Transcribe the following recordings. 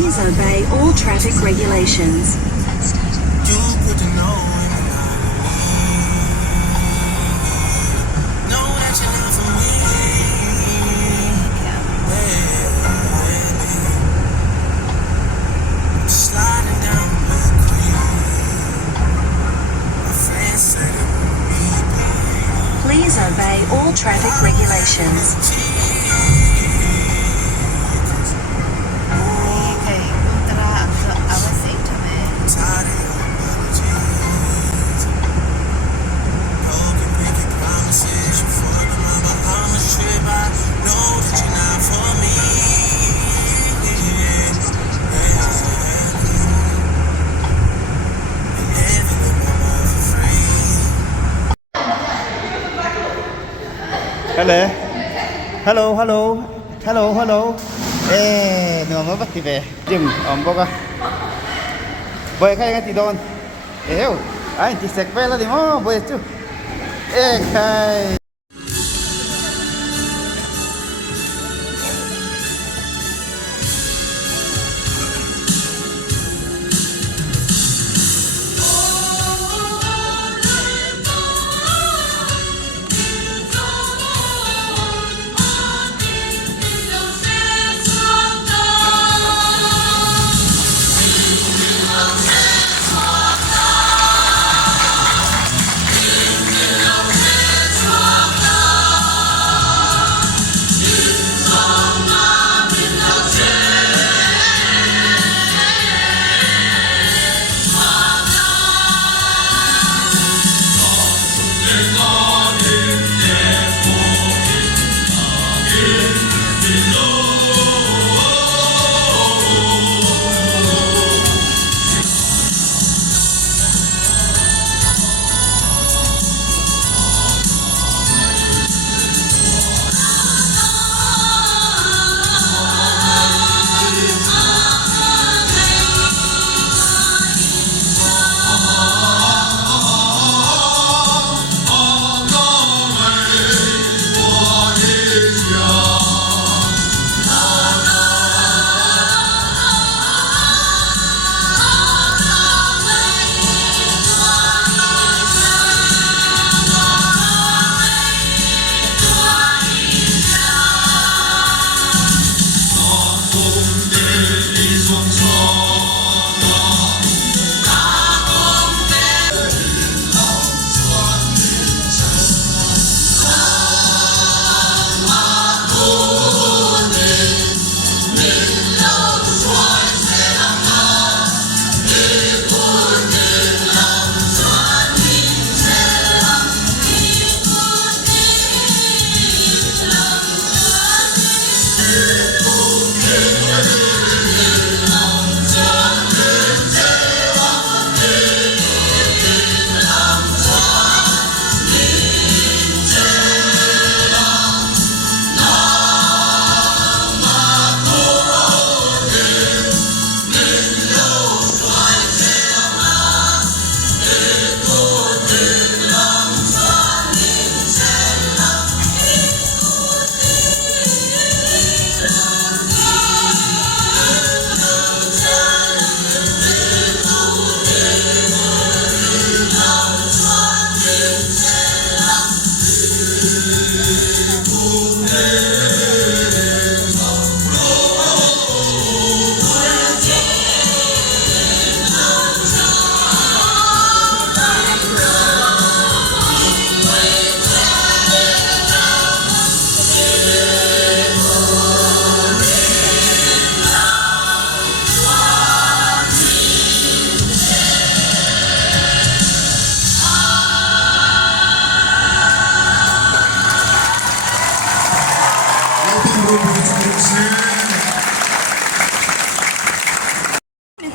Please obey all traffic regulations. You put the no in the know that you're not for me. Sliding down Blue Creek. My friends said it would be pain. Please obey all traffic regulations. Tired of your apologies. Broken, breaking promises. You fucked my Bahamas trip. I know that you're not for me. Hello. Hello, hello. Hello, hello. Ê, nửa mới bắt thì về. Dừng, bốc à. Vậy khai cái don. Eo, ai thì sek về là đi mo, vậy chứ. Ê khai.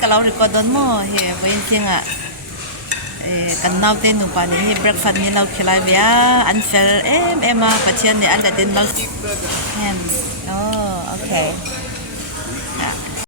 Kalau rekodon mo he boyin singa kan nau te nu pa ni he breakfast ni nau khilai bia unfair em ema pachian ni ala den nau hem oh okay